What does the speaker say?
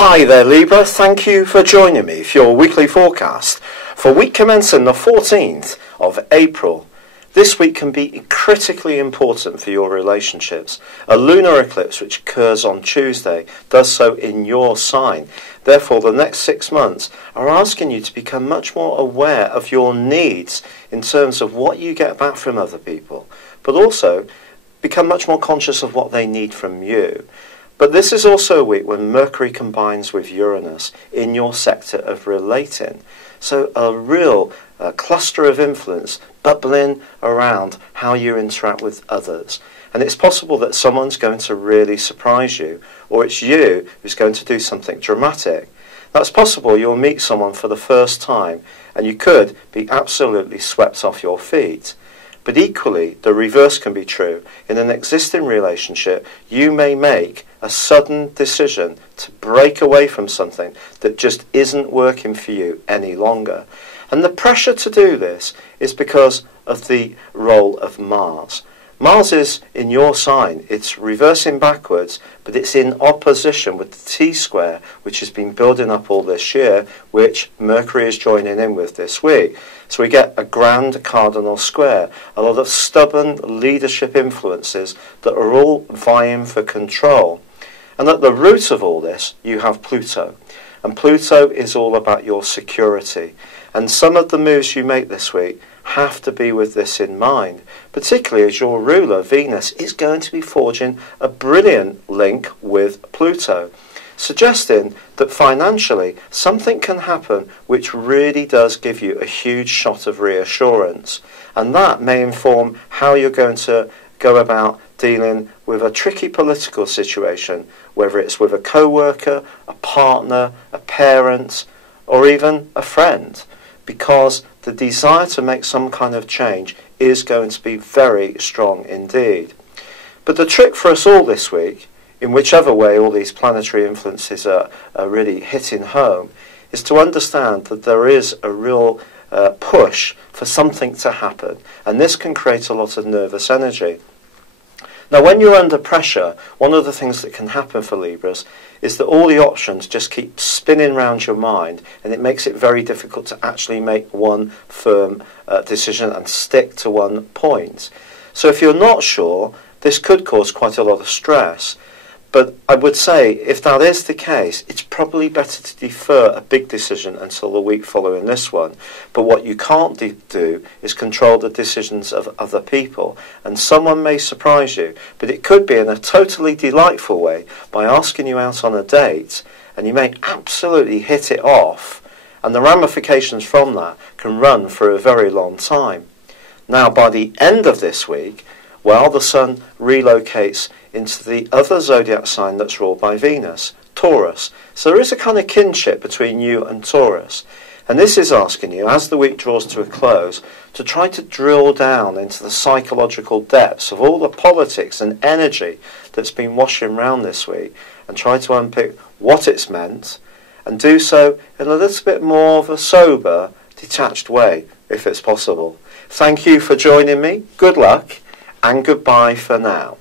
Hi there Libra, thank you for joining me for your weekly forecast for week commencing the 14th of April. This week can be critically important for your relationships. A lunar eclipse which occurs on Tuesday does so in your sign. Therefore the next 6 months are asking you to become much more aware of your needs in terms of what you get back from other people, but also become much more conscious of what they need from you. But this is also a week when Mercury combines with Uranus in your sector of relating. So a real cluster of influence bubbling around how you interact with others. And it's possible that someone's going to really surprise you, or it's you who's going to do something dramatic. That's possible you'll meet someone for the first time and you could be absolutely swept off your feet. But equally, the reverse can be true. In an existing relationship, you may make a sudden decision to break away from something that just isn't working for you any longer. And the pressure to do this is because of the role of Mars. Mars is in your sign. It's reversing backwards, but it's in opposition with the T-square, which has been building up all this year, which Mercury is joining in with this week. So we get a grand cardinal square, a lot of stubborn leadership influences that are all vying for control. And at the root of all this, you have Pluto. And Pluto is all about your security. And some of the moves you make this week have to be with this in mind, particularly as your ruler, Venus, is going to be forging a brilliant link with Pluto, suggesting that financially something can happen which really does give you a huge shot of reassurance. And that may inform how you're going to go about dealing with a tricky political situation, whether it's with a co-worker, a partner, a parent, or even a friend, because the desire to make some kind of change is going to be very strong indeed. But the trick for us all this week, in whichever way all these planetary influences are really hitting home, is to understand that there is a real push for something to happen, and this can create a lot of nervous energy. Now, when you're under pressure, one of the things that can happen for Libras is that all the options just keep spinning round your mind, and it makes it very difficult to actually make one firm decision and stick to one point. So if you're not sure, this could cause quite a lot of stress. But I would say, if that is the case, it's probably better to defer a big decision until the week following this one. But what you can't do is control the decisions of other people. And someone may surprise you, but it could be in a totally delightful way by asking you out on a date, and you may absolutely hit it off. And the ramifications from that can run for a very long time. Now, by the end of this week, while the Sun relocates into the other zodiac sign that's ruled by Venus, Taurus. So there is a kind of kinship between you and Taurus. And this is asking you, as the week draws to a close, to try to drill down into the psychological depths of all the politics and energy that's been washing around this week, and try to unpick what it's meant, and do so in a little bit more of a sober, detached way, if it's possible. Thank you for joining me. Good luck. And goodbye for now.